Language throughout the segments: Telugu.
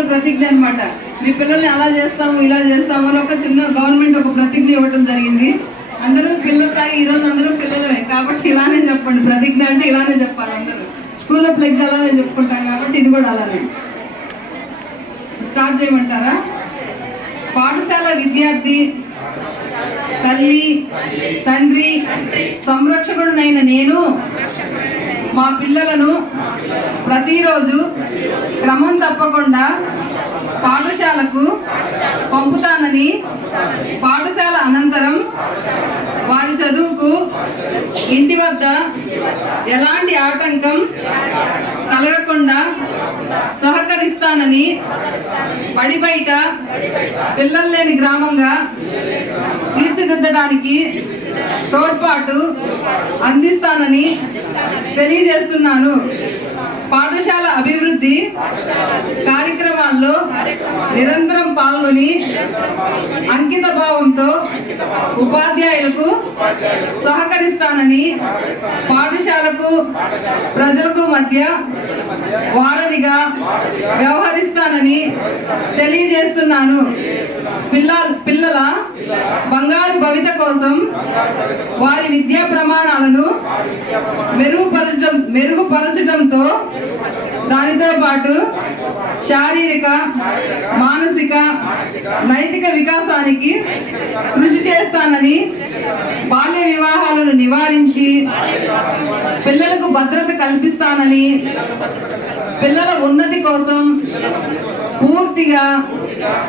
పిల్లల ప్రతిజ్ఞ అనమాట. మీ పిల్లల్ని అలా చేస్తాము ఇలా చేస్తాము అని ఒక చిన్న గవర్నమెంట్ ఒక ప్రతిజ్ఞ ఇవ్వడం జరిగింది. అందరూ పిల్లలు తాగి ఈరోజు అందరూ పిల్లలే కాబట్టి ఇలానే చెప్పండి. ప్రతిజ్ఞ అంటే ఇలానే చెప్పాలి. అందరూ స్కూల్లో ప్లెడ్జ్ అలానే చెప్పుకుంటాం కాబట్టి ఇది కూడా అలానే. స్టార్ట్ చేయమంటారా? పాఠశాల విద్యార్థి, తల్లి, తండ్రి, సంరక్షకుడునైన నేను మా పిల్లలను ప్రతిరోజు క్రమం తప్పకుండా పాఠశాలకు పంపుతానని, పాఠశాల అనంతరం వారి చదువుకు ఇంటి వద్ద ఎలాంటి ఆటంకం కలగకుండా సహకరిస్తానని, బడి బయట పిల్లలు లేని గ్రామంగా తీర్చిదిద్దడానికి తోడ్పాటు అందిస్తానని తెలియజేస్తున్నాను. పాఠశాల అభివృద్ధి కార్యక్రమాల్లో నిరంతరం పాల్గొని అంకిత భావంతో ఉపాధ్యాయులకు సహకరిస్తానని, పాఠశాలకు ప్రజలకు మధ్య వారధిగా వ్యవహరిస్తానని తెలియజేస్తున్నాను. పిల్లల బంగారు భవిత కోసం వారి విద్యా ప్రమాణాలను మెరుగుపరచడంతో దానితో పాటు శారీరక, మానసిక, నైతిక వికాసానికి కృషి చేస్తానని, బాల్య వివాహాలను నివారించి పిల్లలకు భద్రత కల్పిస్తానని, పిల్లల ఉన్నతి కోసం పూర్తిగా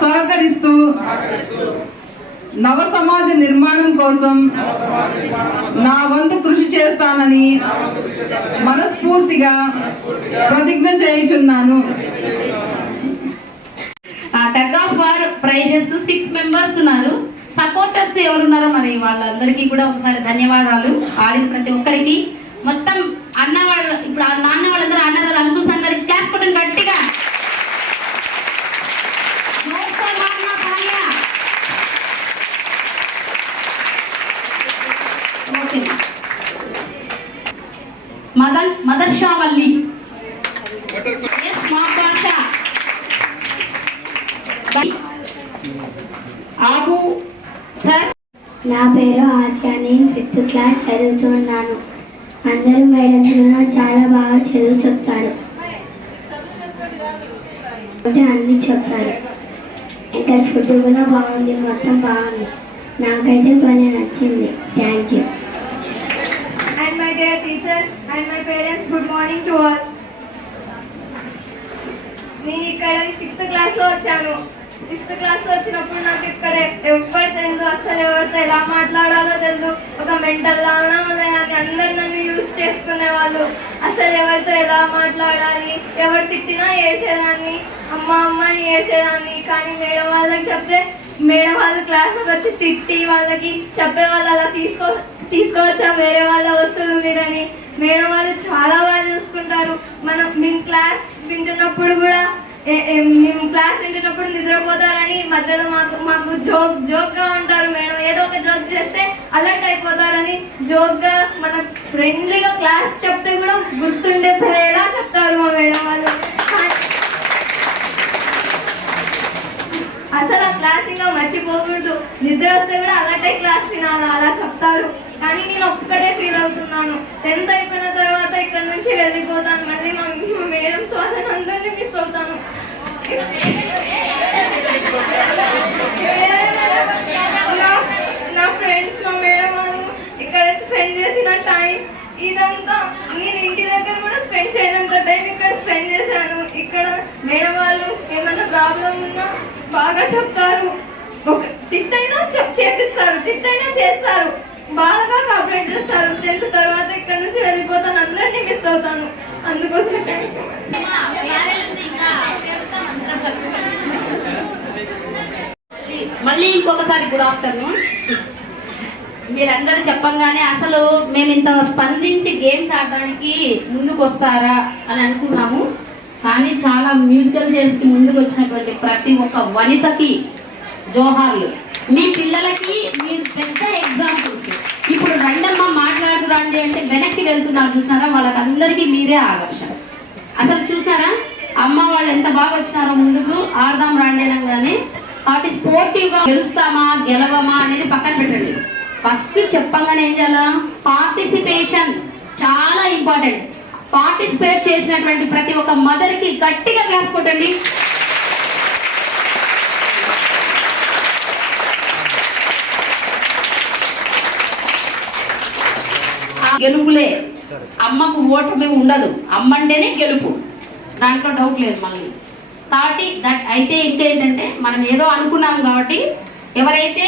సహకరిస్తూ నవ సమాజ నిర్మాణం కోసం నా వంతు కృషి చేస్తానని మనస్ఫూర్తిగా ప్రతిజ్ఞ చేయుచున్నాను. Tug of war prizes 6 members ఉన్నారు. సపోర్టర్స్ ఎవరున్నారో మరి వాళ్ళందరికీ కూడా ఒకసారి ధన్యవాదాలు. ఆడిన ప్రతి ఒక్కరికి, మొత్తం అన్న వాళ్ళు, ఇప్పుడు నాన్న వాళ్ళందరూ అన్నారు కదా, అంకుల్స్ అందరికి క్లాస్ కొట్టండి గట్టిగా. మదర్షా వల్లి, ఆబు సార్. నా పేరు ఆసియా, నేను 5th క్లాస్ చదువుతున్నాను. అందరూ మేడమ్స్ చాలా బాగా చదువు చెప్తారు, అన్ని చెప్తారు. ఇక్కడ ఫుడ్ కూడా బాగుంది, మొత్తం బాగుంది. నాకైతే బాగా నచ్చింది. Thank you. And my dear teachers and my parents, good morning to all. నేను ఇక్కడ 6th క్లాస్లో వచ్చాను. 6th క్లాస్లో వచ్చినప్పుడు నాకు ఇక్కడ ఎవరు తెలుసు, అసలు ఎవరితో ఎలా మాట్లాడాలో తెలుసు. ఒక మెంటల్ లాగా ఉన్నాయని అందరు నన్ను యూజ్ చేసుకునేవాళ్ళు. అసలు ఎవరితో ఎలా మాట్లాడాలి, ఎవరు తిట్టినా ఏడ్చేదాన్ని, అమ్మ అని ఏడ్చేదాన్ని. కానీ మేడం వాళ్ళకి చెప్తే మేడం వాళ్ళు క్లాస్లోకి వచ్చి తిట్టి వాళ్ళకి చెప్పేవాళ్ళు, అలా తీసుకోవచ్చా వేరే వాళ్ళ వస్తువులు మీరని. మేడం వాళ్ళు చాలా బాగా చూసుకుంటారు. మేము క్లాస్ వింటున్నప్పుడు కూడా, మేము క్లాస్ వింటున్నప్పుడు నిద్రపోతారని మధ్యలో మాకు జోక్గా ఉంటారు మేడం. ఏదో ఒక జోక్ చేస్తే అలర్ట్ అయిపోతారని జోక్గా మన ఫ్రెండ్లీగా క్లాస్ చెప్తే కూడా గుర్తుండిపోయేలా చెప్తారు మా మేడం వాళ్ళు. అసలు ఆ క్లాస్ ఇంకా మర్చిపోకూడదు. నిద్ర వస్తే కూడా అలాంటి క్లాస్ వినాలి, అలా చెప్తారు. కానీ నేను ఒక్కడే ఫీల్ అవుతున్నాను. 10th అయిపోయిన తర్వాత ఇక్కడ నుంచి వెళ్ళిపోతాను. మళ్ళీ మా మేడం సోదరు అందరినీ మిస్ అవుతాను. నా ఫ్రెండ్స్, మా మేడం వాళ్ళు ఇక్కడ స్పెండ్ చేసిన టైం ఇదంతా, నేను ఇంటి దగ్గర కూడా స్పెండ్ చేయనంత టైం ఇక్కడ స్పెండ్ చేశాను. ఇక్కడ మేడం వాళ్ళు ఏమన్నా ప్రాబ్లం ఉన్నా బాగా చెప్తారు. ఒక తిట్టైనా చేపిస్తారు, తిట్టైనా చేస్తారు, బాగా కాపరేట్ చేస్తారు. 10th తర్వాత ఇక్కడ నుంచి వెళ్ళిపోతాను, అందరినీ మిస్ అవుతాను. అందుకోసం మళ్ళీ ఇంకొకసారి గుడ్ ఆఫ్టర్నూన్. మీరందరూ చెప్పంగానే అసలు మేము ఇంత స్పందించి గేమ్స్ ఆడడానికి ముందుకు వస్తారా అని అనుకున్నాము. కానీ చాలా మ్యూజికల్ చేసి ముందుకు వచ్చినటువంటి ప్రతి ఒక్క వనితకి జోహార్లు. మీ పిల్లలకి మీరు పెద్ద ఎగ్జాంపుల్స్. ఇప్పుడు రండమ్మ మాట్లాడుతురండి అంటే వెనక్కి వెళ్తున్నారు చూసారా, వాళ్ళకందరికీ మీరే ఆకర్షణ. అసలు చూసారా అమ్మ వాళ్ళు ఎంత బాగా వచ్చినారో ముందుకు ఆడదాం రండి అనగానే కాబట్టి స్పోర్టివ్గా గెలుస్తామా గెలవమా అనేది పక్కన పెట్టండి. ఫస్ట్ చెప్పంగానే ఏం చేయాలా, పార్టిసిపేషన్ చాలా ఇంపార్టెంట్. పార్టిసిపేట్ చేసినటువంటి ప్రతి ఒక్క మదర్కి గట్టిగా క్లాస్ కొట్టండి. గెలుపులే, అమ్మకు ఓటమి ఉండదు, అమ్మంటేనే గెలుపు, దాంట్లో డౌట్ లేదు. మళ్ళీ కాబట్టి దట్ అయితే ఇంకేంటంటే మనం ఏదో అనుకున్నాం కాబట్టి ఎవరైతే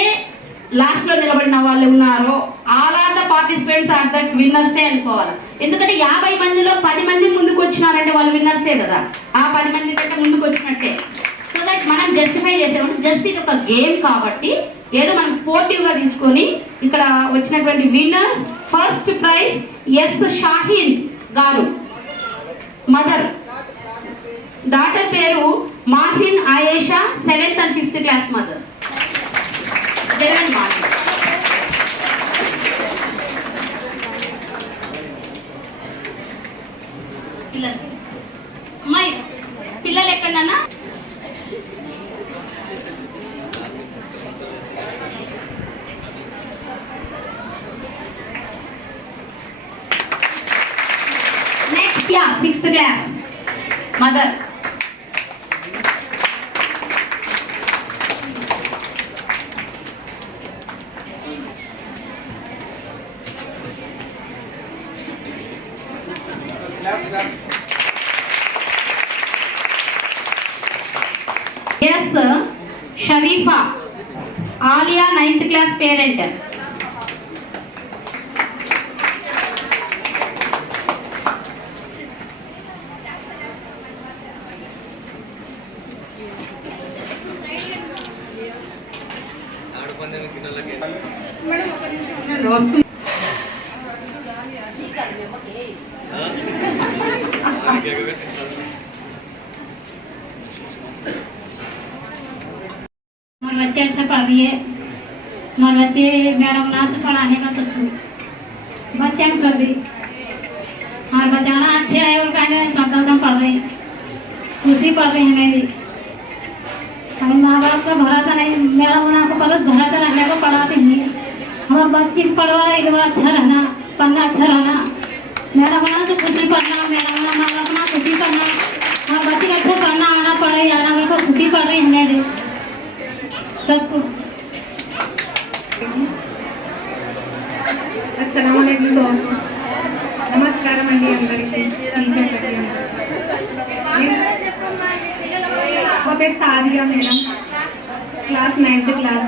లాస్ట్లో నిలబడిన వాళ్ళు ఉన్నారో all are the participants are that విన్నర్సే అనుకోవాలి. ఎందుకంటే 50 మందిలో 10 మంది ముందుకు వచ్చినారంటే వాళ్ళు విన్నర్సే కదా, ఆ 10 మంది కంటే ముందుకు వచ్చినట్టే. సో దట్ మనం జస్టిఫై చేసేవాళ్ళు జస్ట్ ఇది ఒక గేమ్ కాబట్టి ఏదో మనం స్పోర్టివ్గా తీసుకొని ఇక్కడ వచ్చినటువంటి winners first prize S Shaheen garu, mother, daughter పేరు Mahin Ayesha, 7th and 5th class mother. అమ్మాయి పిల్లలు ఎక్కడన్నా next 6th class mother. S Sharifa Aliya, 9th class parent. हमारे बच्चे अच्छा पढ़ रही है, हमारे बच्चे मैडम ना से पढ़ाने का तो बच्चे हम कर दी, हमारे बचाना अच्छे है और कहने सब पढ़ रहे हैं, खुशी पढ़ रहे हैं। मेरी हमारे माँ बाप का भरोसा नहीं, मैडम उन्हें को पढ़ो भरोसा रहने को पढ़ाते नहीं। हमारे बच्चे पढ़वा एक बार अच्छा रहना, पढ़ना अच्छा रहना, मैडम उन्हें तो खुशी पढ़ना, मैडम उन्हें माँ बाप ना खुशी पढ़ना, हमारे बच्चे अच्छा पढ़ना आना पढ़े जाना मेरे को खुशी पढ़ रही है मेरे सबको। अस्सलामुअलैकुम, నమస్కారం అండి అందరికీ. మా పేరు Sadia madam, class 9th class.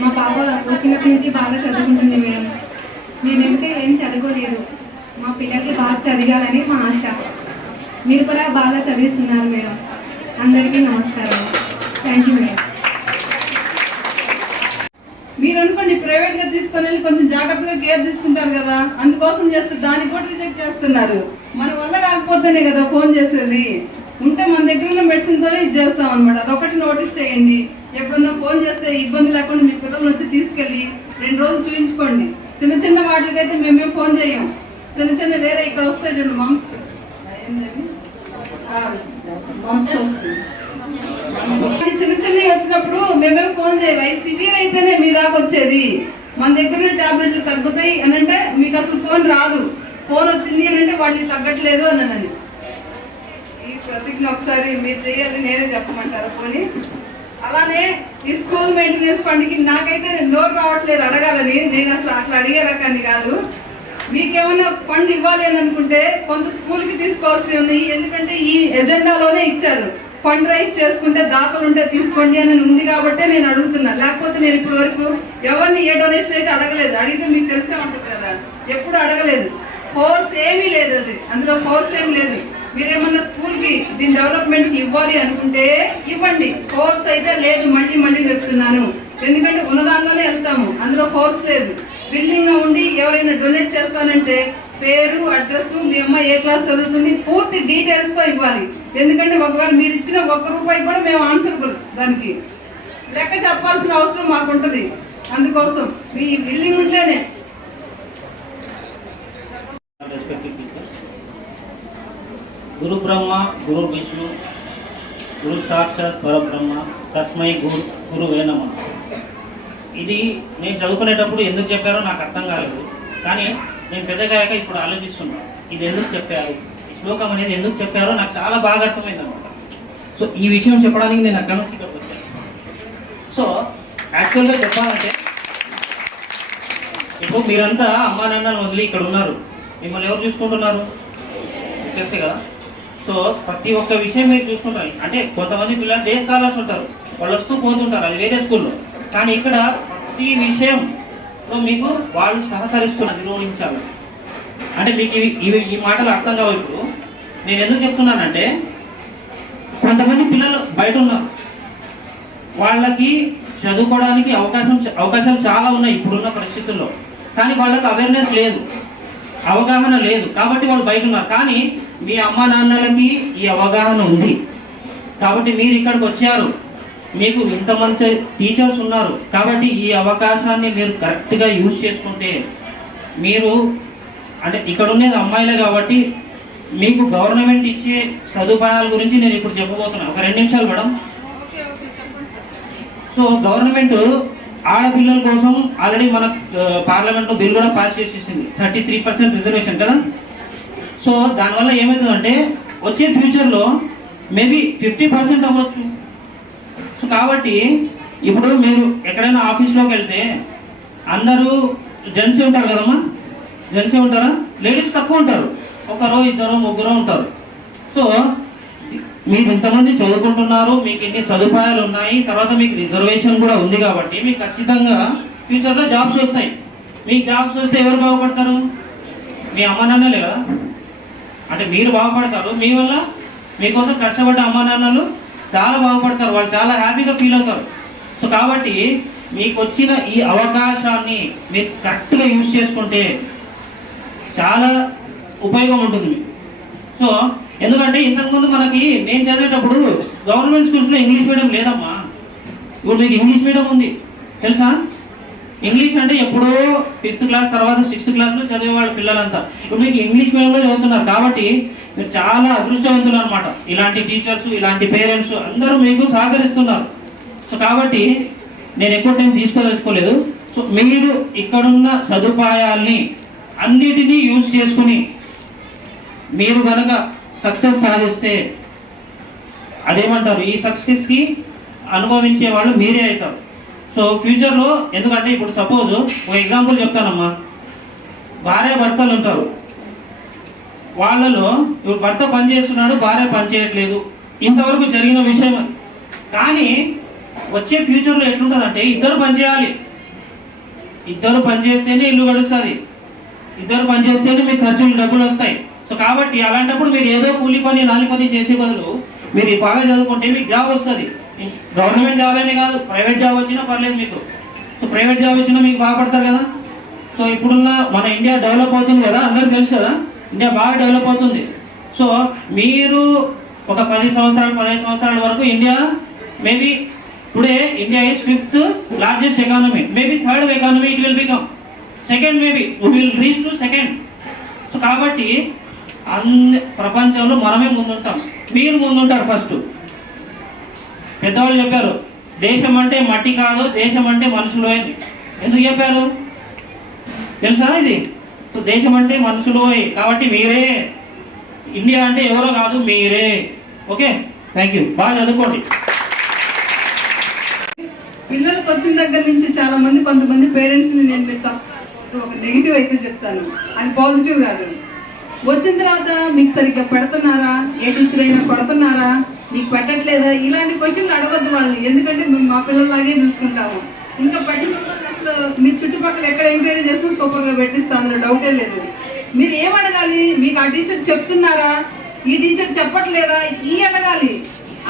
మా పాప వచ్చినప్పటి నుంచి బాగా చదువుకుంటుంది మేడం. మేమైతే ఏం చదువుకోలేదు, మా పిల్లలకి బాగా చదివాలని మా ఆశ. మీరు కూడా బాగా చదివిస్తున్నారు మేడం. అందరికీ నమస్కారం. Thank you madam. మీరు అనుకోండి ప్రైవేట్గా తీసుకొని వెళ్ళి కొంచెం జాగ్రత్తగా కేర్ తీసుకుంటారు కదా, అందుకోసం చేస్తారు, దాన్ని కూడా రిజెక్ట్ చేస్తున్నారు. మన వల్ల కాకపోతేనే కదా ఫోన్ చేసేది. ఉంటే మన దగ్గర ఉన్న మెడిసిన్తోనే ఇది చేస్తాం అనమాట. అదొకటి నోటీస్ చేయండి. ఎప్పుడన్నా ఫోన్ చేస్తే ఇబ్బంది లేకుండా మీ పిల్లలు వచ్చి తీసుకెళ్ళి 2 రోజులు చూపించుకోండి. చిన్న చిన్న వాటికైతే మేమేం ఫోన్ చేయం. చిన్న చిన్న వేరే ఇక్కడ వస్తాయి చూడండి, మమ్స్ వస్తుంది. చిన్న చిన్నవి వచ్చినప్పుడు మేమేం ఫోన్ చేయాలి. అవి సివియర్ అయితేనే మీ దాకా వచ్చేది. మన దగ్గర టాబ్లెట్లు తగ్గుతాయి అని అంటే మీకు అసలు ఫోన్ రాదు. ఫోన్ వచ్చింది అని అంటే వాటికి తగ్గట్లేదు అని. ఈ ప్రతిజ్ఞ ఒకసారి మీరు చేయాలి, నేనే చెప్పమంటారా పోనీ. అలానే ఈ స్కూల్ మెయింటెనెన్స్ ఫండ్కి నాకైతే నోరు రావట్లేదు అడగాలని. నేను అసలు అట్లా అడిగే రకాన్ని కాదు. మీకేమైనా ఫండ్ ఇవ్వాలి అని అనుకుంటే కొంత స్కూల్కి తీసుకోవాల్సి ఉంది. ఎందుకంటే ఈ ఎజెండాలోనే ఇచ్చారు, ఫండ్ రైజ్ చేసుకుంటే దాతలు ఉంటే తీసుకోండి అని ఉంది కాబట్టి నేను అడుగుతున్నా. లేకపోతే నేను ఇప్పటి వరకు ఎవరిని ఏ డొనేషన్ అయితే అడగలేదు. అడిగితే మీకు తెలిసే ఉంటుంది కదా, ఎప్పుడు అడగలేదు. ఫోర్స్ ఏమీ లేదు, అది అందులో ఫోర్స్ ఏమి లేదు. మీరేమన్నా స్కూల్కి దీని డెవలప్మెంట్కి ఇవ్వాలి అనుకుంటే ఇవ్వండి, ఫోర్స్ అయితే లేదు. మళ్ళీ చెప్తున్నాను, ఎందుకంటే ఉన్నదానిలోనే వెళ్తాము, అందులో ఫోర్స్ లేదు. బిల్డింగ్గా ఉండి ఎవరైనా డొనేట్ చేస్తానంటే పేరు, అడ్రస్, మీ అమ్మ ఏ క్లాస్ చదువుతుంది, పూర్తి డీటెయిల్స్తో ఇవ్వాలి. ఎందుకంటే ఒకవేళ మీరు ఇచ్చిన ₹1 కూడా మేము ఆన్సరబుల్, దానికి లెక్క చెప్పాల్సిన అవసరం మాకు ఉంటుంది. అందుకోసం మీ బిల్డింగ్ ఉంటేనే. గురు బ్రహ్మ గురు విష్ణు గురు సాక్షాత్ పరబ్రహ్మ తస్మై గురువే నమః. ఇది నేను చదువుకునేటప్పుడు ఎందుకు చెప్పారో నాకు అర్థం కాలేదు, కానీ నేను పెద్దగా ఇప్పుడు ఆలోచిస్తున్నాను ఇది ఎందుకు చెప్పారు, ఈ శ్లోకం అనేది ఎందుకు చెప్పారో నాకు చాలా బాగా అర్థమైంది అనమాట. సో ఈ విషయం చెప్పడానికి నేను అక్కడి నుంచి ఇక్కడికి వచ్చాను. సో యాక్చువల్గా చెప్పాలంటే ఇప్పుడు మీరంతా అమ్మా నాన్నలు వదిలి ఇక్కడ ఉన్నారు, మిమ్మల్ని ఎవరు చూసుకుంటున్నారు తెలుసు కదా. సో ప్రతి ఒక్క విషయం మీరు చూసుకుంటారు. అంటే కొంతమంది పిల్లలు డే స్కాలర్స్ ఉంటారు, వాళ్ళు వస్తూ పోతుంటారు, అది వేరే స్కూల్లో. కానీ ఇక్కడ ప్రతి విషయంలో మీకు వాళ్ళు సహకరిస్తున్నారు నిర్వహించాలి. అంటే మీకు ఈ మాటలు అర్థం కావు. ఇప్పుడు నేను ఎందుకు చెప్తున్నానంటే కొంతమంది పిల్లలు బయట ఉన్నారు, వాళ్ళకి చదువుకోవడానికి అవకాశాలు చాలా ఉన్నాయి ఇప్పుడున్న పరిస్థితుల్లో. కానీ వాళ్ళకి అవేర్నెస్ లేదు, అవగాహన లేదు, కాబట్టి వాళ్ళు బయట ఉన్నారు. కానీ మీ అమ్మ నాన్నలకి ఈ అవగాహన ఉంది కాబట్టి మీరు ఇక్కడికి వచ్చారు, మీకు ఇంత మంచి టీచర్స్ ఉన్నారు కాబట్టి ఈ అవకాశాన్ని మీరు కరెక్ట్గా యూజ్ చేసుకుంటే మీరు అంటే ఇక్కడ ఉండేది అమ్మాయిలే కాబట్టి మీకు గవర్నమెంట్ ఇచ్చే సదుపాయాల గురించి నేను ఇప్పుడు చెప్పబోతున్నాను. ఒక 2 నిమిషాలు మేడం. సో గవర్నమెంట్ ఆడపిల్లల కోసం ఆల్రెడీ మన పార్లమెంట్లో బిల్ కూడా పాస్ చేసేసింది 33% రిజర్వేషన్ కదా. సో దానివల్ల ఏమవుతుందంటే వచ్చే ఫ్యూచర్లో మేబీ 50% అవ్వచ్చు. సో కాబట్టి ఇప్పుడు మీరు ఎక్కడైనా ఆఫీస్లోకి వెళ్తే అందరూ జెంట్సే ఉంటారు కదమ్మా, జెంట్సే ఉంటారా, లేడీస్ తక్కువ ఉంటారు, 1 2 3 ఉంటారు. సో మీరు ఇంతమంది చదువుకుంటున్నారు, మీకు ఇన్ని సదుపాయాలు ఉన్నాయి, తర్వాత మీకు రిజర్వేషన్ కూడా ఉంది కాబట్టి మీకు ఖచ్చితంగా ఫ్యూచర్లో జాబ్స్ వస్తాయి. మీకు జాబ్స్ వస్తే ఎవరు బాగుపడతారు? మీ అమ్మ నాన్నలే కదా. అంటే మీరు బాగుపడతారు, మీ వల్ల మీకోసం కష్టపడ్డ అమ్మ నాన్నలు చాలా బాగుపడతారు, వాళ్ళు చాలా హ్యాపీగా ఫీల్ అవుతారు. సో కాబట్టి మీకు వచ్చిన ఈ అవకాశాన్ని మీరు కరెక్ట్గా యూజ్ చేసుకుంటే చాలా ఉపయోగం ఉంటుంది మీకు. సో ఎందుకంటే ఇంతకుముందు మనకి నేను చదివేటప్పుడు గవర్నమెంట్ స్కూల్స్లో ఇంగ్లీష్ మీడియం లేదమ్మా. ఇప్పుడు మీకు ఇంగ్లీష్ మీడియం ఉంది తెలుసా. ఇంగ్లీష్ అంటే ఎప్పుడో 5th క్లాస్ తర్వాత 6th క్లాస్లో చదివేవాళ్ళు పిల్లలంతా. ఇప్పుడు మీకు ఇంగ్లీష్ మీడియంలో చదువుతున్నారు కాబట్టి మీరు చాలా అదృష్టవంతులు అనమాట. ఇలాంటి టీచర్స్, ఇలాంటి పేరెంట్స్ అందరూ మీకు సహకరిస్తున్నారు. సో కాబట్టి నేను ఎక్కువ టైం తీసుకోదలుచుకోలేదు. సో మీరు ఇక్కడున్న సదుపాయాల్ని అన్నిటినీ యూజ్ చేసుకుని మీరు కనుక సక్సెస్ సాధిస్తే అదేమంటారు, ఈ సక్సెస్కి అనుభవించే వాళ్ళు మీరే అవుతారు. సో ఫ్యూచర్లో ఎందుకంటే ఇప్పుడు సపోజ్ ఒక ఎగ్జాంపుల్ చెప్తానమ్మా, భార్య భర్తలు ఉంటారు, వాళ్ళలో ఇప్పుడు భర్త పని చేస్తున్నాడు, భార్య పని చేయట్లేదు, ఇంతవరకు జరిగిన విషయం. కానీ వచ్చే ఫ్యూచర్లో ఎట్లుంటుందంటే ఇద్దరు పని చేయాలి, ఇద్దరు పని చేస్తేనే ఇల్లు గడుస్తుంది, ఇద్దరు పని చేస్తేనే మీకు ఖర్చులు డబ్బులు వస్తాయి. సో కాబట్టి అలాంటప్పుడు మీరు ఏదో కూలి పని నాలి పని చేసే బదులు మీరు బాగా చదువుకుంటే మీకు జాబ్ వస్తుంది. గవర్నమెంట్ జాబ్ అనే కాదు, ప్రైవేట్ జాబ్ వచ్చినా పర్లేదు మీకు. సో ప్రైవేట్ జాబ్ వచ్చినా మీకు బాగుపడతారు కదా. సో ఇప్పుడున్న మన ఇండియా డెవలప్ అవుతుంది కదా, అందరికీ తెలుసు కదా, ఇండియా బాగా డెవలప్ అవుతుంది. సో మీరు ఒక 10 సంవత్సరాలు 15 సంవత్సరాల వరకు India maybe today India is 5th largest economy, maybe 3rd economy it will become, 2nd maybe will reach to 2nd. So కాబట్టి ప్రపంచంలో మనమే ముందుంటాం, మీరు ముందుంటారు ఫస్ట్. పెద్దవాళ్ళు చెప్పారు దేశం అంటే మట్టి కాదు, దేశం అంటే మనుషులు అని. ఎందుకు చెప్పారు తెలుసా ఇది? సో దేశం అంటే మనుషులు కాబట్టి మీరే, ఇండియా అంటే ఎవరో కాదు మీరే. Okay, thank you. బాగా చదువుకోండి. పిల్లలకు వచ్చిన దగ్గర నుంచి చాలా మంది కొంతమంది పేరెంట్స్ని నేను మీకు ఒక నెగిటివ్ అయితే చెప్తాను, అది పాజిటివ్ కాదు. వచ్చిన తర్వాత మీకు సరిగ్గా పెడుతున్నారా, ఏ టీచర్ అయినా కొడుతున్నారా, నీకు పెట్టట్లేదా, ఇలాంటి క్వశ్చన్లు అడగద్దు వాళ్ళని. ఎందుకంటే మేము మా పిల్లల్లాగే చూసుకుంటాము. ఇంకా పర్టికులర్ అసలు మీ చుట్టుపక్కల ఎక్కడ ఎంక్వైరీ చేస్తే సూపర్గా పెట్టిస్తాను, అందులో డౌటే లేదు. మీరు ఏం అడగాలి, మీకు ఆ టీచర్ చెప్తున్నారా, ఈ టీచర్ చెప్పట్లేదా, ఈ అడగాలి.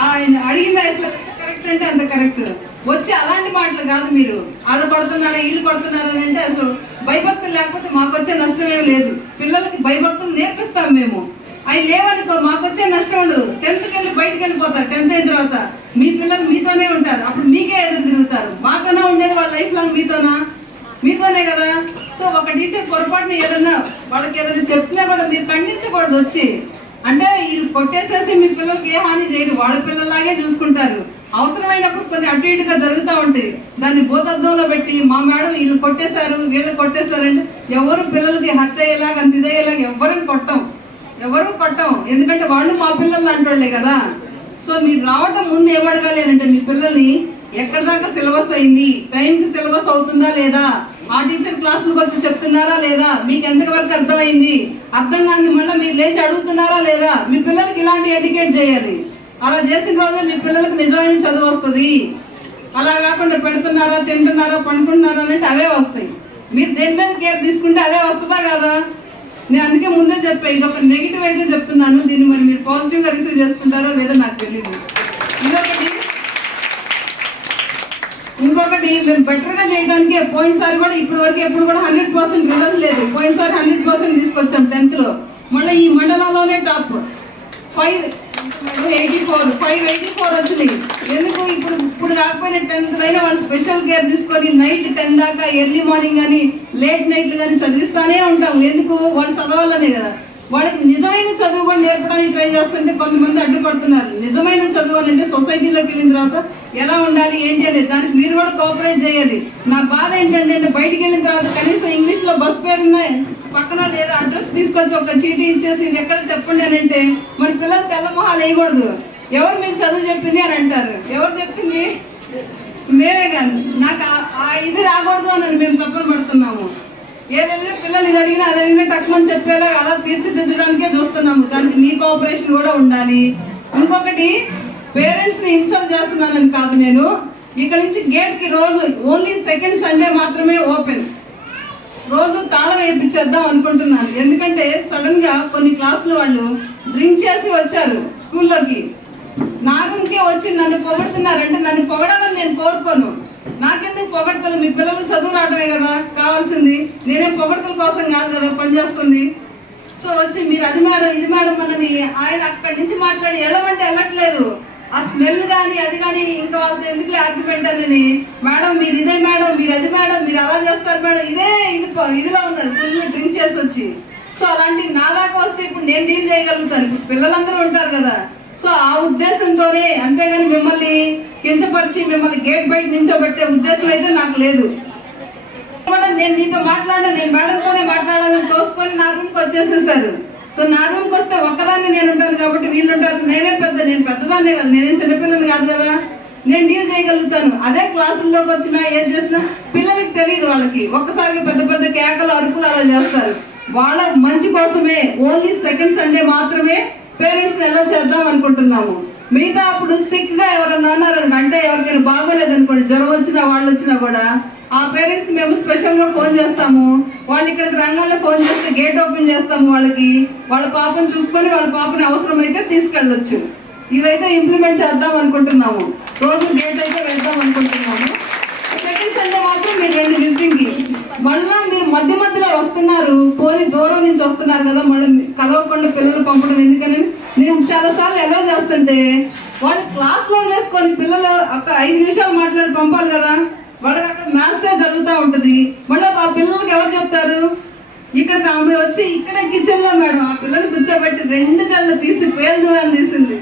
ఆయన అడిగింది అసలు కరెక్ట్ అంటే అంత కరెక్ట్. వచ్చి అలాంటి మాటలు కాదు, మీరు వాళ్ళు కొడుతున్నారా వీళ్ళు కొడుతున్నారా అని అంటే అసలు భయభక్తులు లేకపోతే మాకు వచ్చే నష్టం ఏం లేదు. పిల్లలకి భయభక్తులు నేర్పిస్తాం మేము, అవి లేవనుకో మాకు వచ్చే నష్టం ఉండదు. 10th వెళ్ళి బయటకు వెళ్ళిపోతారు, 10th అయిన తర్వాత మీ పిల్లలు మీతోనే ఉంటారు, అప్పుడు మీకే ఎదురు తిరుగుతారు. మాతోనే ఉండేది వాళ్ళ లైఫ్ లాంగ్ మీతోనే కదా. సో ఒక టీచర్ పొరపాటున ఏదన్నా వాళ్ళకి ఏదైనా చెప్తున్నా కూడా మీరు ఖండించకూడదు. వచ్చి అంటే వీళ్ళు కొట్టేసేసి మీ పిల్లలకి ఏ హాని చేయరు, వాళ్ళ పిల్లలాగే చూసుకుంటారు. అవసరమైనప్పుడు కొన్ని అటు ఇటుగా జరుగుతూ ఉంటాయి. దాన్ని భూతద్దంలో పెట్టి మా మేడం వీళ్ళు కొట్టేశారు వీళ్ళు కొట్టేశారంటే ఎవరు పిల్లలకి హర్ట్ అయ్యేలాగా అంత ఇదయ్యేలాగా ఎవరు కొట్టం. ఎందుకంటే వాళ్ళు మా పిల్లలు అంటోళ్లే కదా. సో మీరు రావటం ముందు ఏమడగాలి అంటే మీ పిల్లల్ని ఎక్కడి దాకా సిలబస్ అయింది, టైంకి సిలబస్ అవుతుందా లేదా, ఆ టీచర్ క్లాసులకు వచ్చి చెప్తున్నారా లేదా, మీకు ఎంతవరకు అర్థమైంది, అర్థం కాని మళ్ళీ మీరు లేచి అడుగుతున్నారా లేదా. మీ పిల్లలకి ఇలాంటి ఎడ్యుకేట్ చేయాలి. అలా చేసిన రోజు మీ పిల్లలకు నిజమైన చదువు వస్తుంది. అలా కాకుండా పెడుతున్నారా, తింటున్నారా, పండుకుంటున్నారా అంటే అవే వస్తాయి. మీరు దేని మీద కేర్ తీసుకుంటే అదే వస్తుందా కదా. నేను అందుకే ముందే చెప్పాను, ఇది ఒక నెగిటివ్ అయితే చెప్తున్నాను. దీన్ని మరి మీరు పాజిటివ్గా రిసీవ్ చేసుకుంటారో లేదో నాకు తెలియదు. ఇంకొకటి మేము బెటర్గా చేయడానికి పోయినసారి కూడా ఇప్పటి వరకు ఎప్పుడు కూడా 100% రిజల్ట్ లేదు. పోయినసారి 100% తీసుకొచ్చాం 10th లో. మళ్ళీ ఈ మండలంలోనే టాప్ 584 వచ్చినాయి. ఎందుకు ఇప్పుడు కాకపోయినా 10th అయినా వాళ్ళు స్పెషల్ కేర్ తీసుకొని నైట్ 10 దాకా ఎర్లీ మార్నింగ్ కానీ లేట్ నైట్లు కానీ చదివిస్తానే ఉంటాం. ఎందుకు వాళ్ళు చదవాలనే కదా. వాళ్ళకి నిజమైన చదువు కూడా నేర్పడానికి ట్రై చేస్తుంటే కొంతమంది అడ్డుపడుతున్నారు. నిజమైన చదువు అంటే సొసైటీలోకి వెళ్ళిన తర్వాత ఎలా ఉండాలి ఏంటి అనేది దానికి మీరు కూడా కోఆపరేట్ చేయాలి. నా బాధ ఏంటంటే బయటికి వెళ్ళిన తర్వాత కనీసం ఇంగ్లీష్లో బస్ పేరు ఉన్నాయి పక్కన లేదా అడ్రస్ తీసుకొచ్చి ఒక చీటీ ఇచ్చేసి ఇది ఎక్కడ చెప్పండి అని అంటే మన పిల్లలు తెల్లమొహాలు వేయకూడదు. ఎవరు మీకు చదువు చెప్పింది అని అంటారు. ఎవరు చెప్పింది? మేమే కాదు. నాకు ఇది రాకూడదు అని మేము తప్పన పడుతున్నాము. ఏదైనా పిల్లలు ఇది అడిగినా అది అడిగినా టక్కుమని చెప్పేలా అలా తీర్చిదిద్దడానికే చూస్తున్నాము. దానికి మీ కోఆపరేషన్ కూడా ఉండాలి. ఇంకొకటి పేరెంట్స్ని ఇన్సల్ట్ చేస్తున్నానని కాదు, నేను ఇక్కడ నుంచి గేట్కి రోజు ఓన్లీ సెకండ్ సండే మాత్రమే ఓపెన్. రోజు తాళం వేయించేద్దాం అనుకుంటున్నాను. ఎందుకంటే సడన్గా కొన్ని క్లాసులు వాళ్ళు డ్రింక్ చేసి వచ్చారు స్కూల్లోకి. నా రూమ్కే వచ్చి నన్ను పొగడుతున్నారంటే నన్ను పొగడాలని నేను కోరుకోను. నాకెందుకు పొగడతలు? మీ పిల్లలకు చదువు రావడమే కదా కావాల్సింది. నేనేం పొగడతల కోసం కాదు కదా పనిచేస్తుంది. సో వచ్చి మీరు అది మేడం ఇది మేడం అన్నది ఆయన అక్కడి నుంచి మాట్లాడి వెళ్ళమంటే వెళ్ళట్లేదు. ఆ స్మెల్ కానీ అది కానీ ఇంకా వాళ్ళతో ఎందుకు ఆర్గ్యుమెంట్ అని మేడం మీరు ఇదే మేడం మీరు అది మేడం మీరు అలా చేస్తారు మేడం ఇదిలో ఉన్నారు ఫుల్ డ్రింక్ చేసి వచ్చి. సో అలాంటి నా దాకా వస్తే ఇప్పుడు నేను డీల్ చేయగలుగుతాను. ఇప్పుడు పిల్లలందరూ ఉంటారు కదా. సో ఆ ఉద్దేశంతోనే, అంతేగాని మిమ్మల్ని కించపరిచి మిమ్మల్ని గేట్ బయట నించోబెట్టే ఉద్దేశం అయితే నాకు లేదు. నేను నీతో నేను మేడంతోనే మాట్లాడాలని తోసుకొని నా రూమ్కి వచ్చేసేసారు. సో నా రూమ్కి వస్తే ఒక్కదాన్ని నేను ఉంటాను కాబట్టి వీళ్ళు ఉంటారు. నేను పెద్దదాన్నే కదా, నేనేం చిన్నపిల్లని కాదు కదా. నేను డీల్ చేయగలుగుతాను. అదే క్లాసుల్లోకి వచ్చినా ఏం చేసినా పిల్లలకి తెలియదు. వాళ్ళకి ఒక్కసారిగా పెద్ద పెద్ద కేకలు అరుపులు అలా చేస్తారు. వాళ్ళ మంచి కోసమే ఓన్లీ సెకండ్ సండే మాత్రమే పేరెంట్స్ని ఎలా చేద్దాం అనుకుంటున్నాము. మిగతా అప్పుడు సిక్గా ఎవరన్నా అన్నారు అంటే ఎవరికైనా బాగోలేదనుకోండి, జ్వరం వచ్చినా వాళ్ళు వచ్చినా కూడా ఆ పేరెంట్స్కి మేము స్పెషల్గా ఫోన్ చేస్తాము. వాళ్ళు ఇక్కడికి రంగాల్లో ఫోన్ చేస్తే గేట్ ఓపెన్ చేస్తాము. వాళ్ళ పాపను చూసుకొని వాళ్ళ పాపని అవసరమైతే తీసుకెళ్ళొచ్చు. ఇదైతే ఇంప్లిమెంట్ చేద్దాం అనుకుంటున్నాము. రోజు గేట్ అయితే వెళ్దాం అనుకుంటున్నాము. సెకండ్ సండే మాత్రం మీరు రండి విజిటింగ్కి. మళ్ళీ మీరు మధ్యలో వస్తున్నారు, పోని దూరం నుంచి వస్తున్నారు కదా, మళ్ళీ కలవకుండా పిల్లలు పంపడం ఎందుకని నేను చాలాసార్లు ఎలా చేస్తుంటే వాళ్ళు క్లాస్లో చేసుకొని పిల్లలు అక్కడ 5 నిమిషాలు మాట్లాడి పంపాలి కదా. వాళ్ళకి అక్కడ మ్యాథ్సే జరుగుతూ ఉంటుంది. మళ్ళీ ఆ పిల్లలకి ఎవరు చెప్తారు? ఇక్కడికి ఆమె వచ్చి ఇక్కడే కిచెన్లో మేడం ఆ పిల్లలు కూర్చోబెట్టి 2 జల్లు తీసి పేలు అని తీసింది.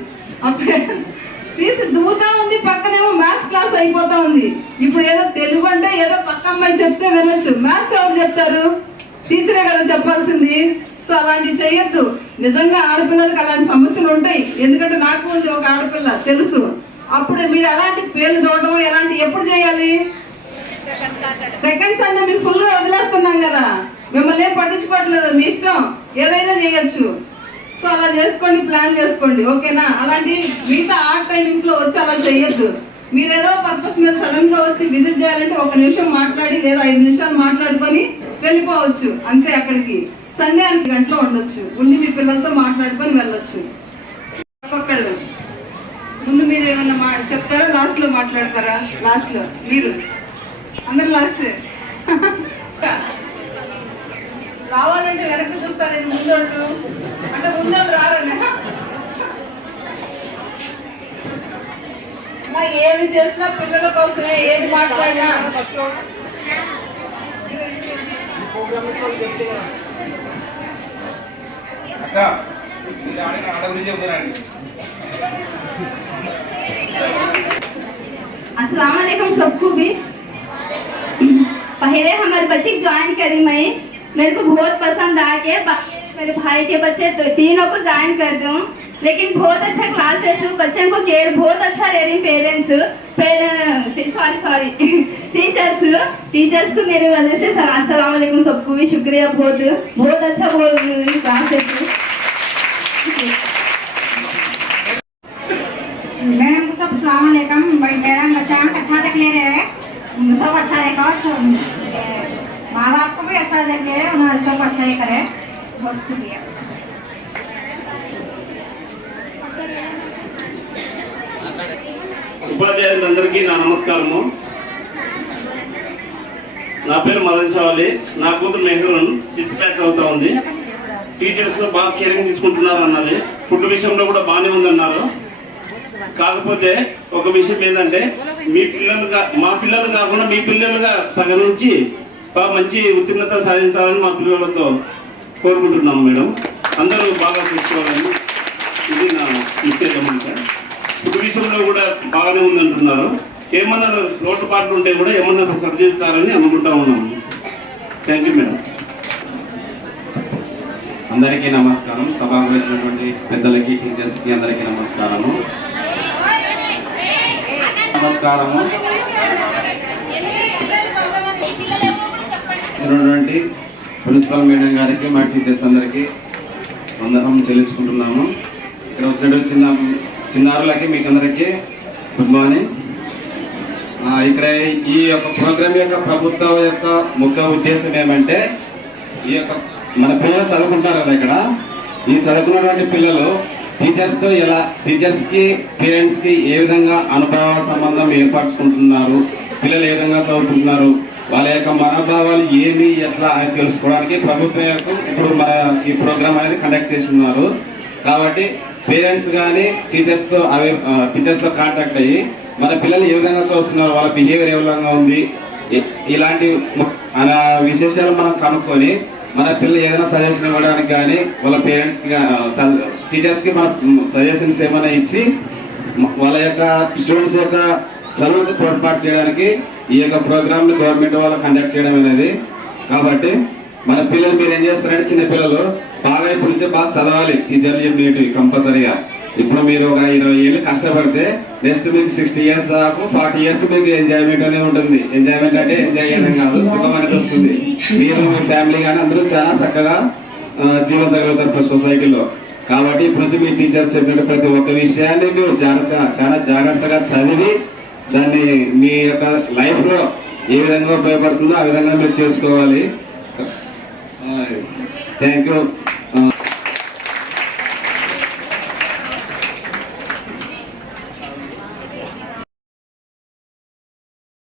తీసి దూతా ఉంది, పక్కనేమో మ్యాథ్స్ క్లాస్ అయిపోతా ఉంది. ఇప్పుడు ఏదో తెలుగు అంటే ఏదో పక్క అమ్మాయి చెప్తే వినొచ్చు, మ్యాథ్స్ ఎవరు చెప్తారు? టీచరే కదా చెప్పాల్సింది. సో అలాంటివి చేయొద్దు. నిజంగా ఆడపిల్లలకు అలాంటి సమస్యలు ఉంటాయి. ఎందుకంటే నాకు ఉంది ఒక ఆడపిల్ల తెలుసు. అప్పుడు మీరు అలాంటి పేర్లు చూడటం ఎలాంటి ఎప్పుడు చేయాలి? సెకండ్ సండే మీకు ఫుల్గా వదిలేస్తున్నాం కదా, మిమ్మల్ని ఏం పట్టించుకోవట్లేదు, మీ ఇష్టం ఏదైనా చేయొచ్చు. సో అలా చేసుకోండి, ప్లాన్ చేసుకోండి, ఓకేనా? అలాంటి మిగతా ఆర్ట్ టైమింగ్స్లో వచ్చి అలా చేయొద్దు. మీరు ఏదో పర్పస్ మీద సడన్గా వచ్చి విజిట్ చేయాలంటే 1 నిమిషం మాట్లాడి లేదా 5 నిమిషాలు మాట్లాడుకొని వెళ్ళిపోవచ్చు అంతే. అక్కడికి సండే 1 గంటలో ఉండొచ్చు, ఉండి మీ పిల్లలతో మాట్లాడుకొని వెళ్ళొచ్చు. ఒక్కొక్కళ్ళు ముందు మీరు ఏమన్నా చెప్తారా, లాస్ట్లో మాట్లాడతారా? లాస్ట్లో మీరు అందరు లాస్ట్ రావాలంటే వెనక్కి చూస్తారు, ముందోళ్ళు అంటే ముందోళ్ళు రారండి. ఏది చేసినా పిల్లల కోసమే, ఏది మాట్లాడినా అక్క अस्सलाम वालेकुम सबको भी। पहले हमारे बच्चे ज्वाइन करी मैं, मेरे को बहुत पसंद आ के मेरे भाई के बच्चे तो तीनों को ज्वाइन कर दूँ, लेकिन बहुत अच्छा क्लासेस, बच्चों को केयर बहुत अच्छा ले रही पेरेंट्स सॉरी टीचर्स को मेरे वजह से अस्सलाम वालेकुम सबको भी शुक्रिया, बहुत अच्छा बोल रही क्लासेस। मैडम को सब सलाम अलैकुम। मैडम बच्चा अच्छा देख ले रहे हैं, सब अच्छा देखा, माँ बाप को भी अच्छा देख ले रहे, उन्होंने सबको अच्छा ही करे। बहुत शुक्रिया। ఉపాధ్యాయులందరికీ నా నమస్కారము. నా పేరు మదన్ షావాలి. నా కూతురు మెహరూన్ 6th క్లాస్ అవుతా ఉంది. టీచర్స్ బాగా కేరింగ్ తీసుకుంటున్నారు అన్నది, ఫుడ్ విషయంలో కూడా బాగానే ఉందన్నారు. కాకపోతే ఒక విషయం ఏంటంటే మా పిల్లలు కాకుండా మీ పిల్లలుగా తగనించి బాగా మంచి ఉత్తీర్ణత సాధించాలని మా పిల్లలతో కోరుకుంటున్నాము మేడం. అందరూ బాగా చూసుకోవాలని ఇది నా విశేషం. ఫుడ్ విషయంలో కూడా బాగానే ఉందంటున్నారు. ఏమన్నా లోటుపాట్లు ఉంటే కూడా ఏమన్నా సరిదిద్దుతారని అనుకుంటా ఉన్నాము. Thank you madam. అందరికీ నమస్కారం. సభకు వచ్చినటువంటి పెద్దలకి, టీచర్స్కి అందరికీ నమస్కారము. ప్రిన్సిపల్ మేడం గారికి, మా టీచర్స్ అందరికీ వందనం చెల్లించుకుంటున్నాము. ఇక్కడ వచ్చినటువంటి చిన్నారులకి మీకు అందరికీ గుడ్ మార్నింగ్. ఇక్కడ ఈ యొక్క ప్రోగ్రామ్ యొక్క ప్రభుత్వం యొక్క ముఖ్య ఉద్దేశం ఏమంటే, ఈ యొక్క మన పిల్లలు చదువుకుంటారు కదా, ఇక్కడ ఈ చదువుకున్నటువంటి పిల్లలు టీచర్స్కి పేరెంట్స్కి ఏ విధంగా అనుభవ సంబంధం ఏర్పరచుకుంటున్నారు, పిల్లలు ఏ విధంగా చదువుకుంటున్నారు, వాళ్ళ యొక్క మనోభావాలు ఏమి ఎట్లా అని తెలుసుకోవడానికి ప్రభుత్వం యొక్క ఇప్పుడు మన ఈ ప్రోగ్రామ్ అనేది కండక్ట్ చేస్తున్నారు. కాబట్టి పేరెంట్స్ కానీ టీచర్స్తో కాంటాక్ట్ అయ్యి మన పిల్లలు ఏ విధంగా చదువుతున్నారు, వాళ్ళ బిహేవియర్ ఏ విధంగా ఉంది, ఇలాంటి విశేషాలు మనం కనుక్కొని మన పిల్లలు ఏదైనా సజెషన్ ఇవ్వడానికి కానీ వాళ్ళ పేరెంట్స్కి టీచర్స్కి మన సజెషన్స్ ఏమైనా ఇచ్చి వాళ్ళ యొక్క స్టూడెంట్స్ యొక్క చదువుకు తోడ్పాటు చేయడానికి ఈ యొక్క ప్రోగ్రామ్ని గవర్నమెంట్ వాళ్ళు కండక్ట్ చేయడం అనేది. కాబట్టి మన పిల్లలు మీరు ఏం చేస్తారంటే, చిన్న పిల్లలు బాగా ఇప్పటి నుంచే బాగా చదవాలి. టీచర్లు చెప్పినవి కంపల్సరీగా. ఇప్పుడు మీరు ఒక 20 ఏళ్ళు కష్టపడితే నెక్స్ట్ మీకు 60 ఇయర్స్ దాకా 40 ఇయర్స్ మీకు ఎంజాయ్మెంట్ అనేది ఉంటుంది. ఎంజాయ్మెంట్ అంటే ఎంజాయ్ చేయడం కాదు, సుఖం అనేది వస్తుంది. మీరు మీ ఫ్యామిలీ కానీ అందరూ చాలా చక్కగా జీవించగలుగుతారు సొసైటీలో. కాబట్టి ఇప్పుడు నుంచి మీ టీచర్స్ చెప్పినట్టు ప్రతి ఒక్క విషయాన్ని మీరు చాలా జాగ్రత్తగా చదివి దాన్ని మీ యొక్క లైఫ్లో ఏ విధంగా ఉపయోగపడుతుందో ఆ విధంగా మీరు చేసుకోవాలి. Thank you.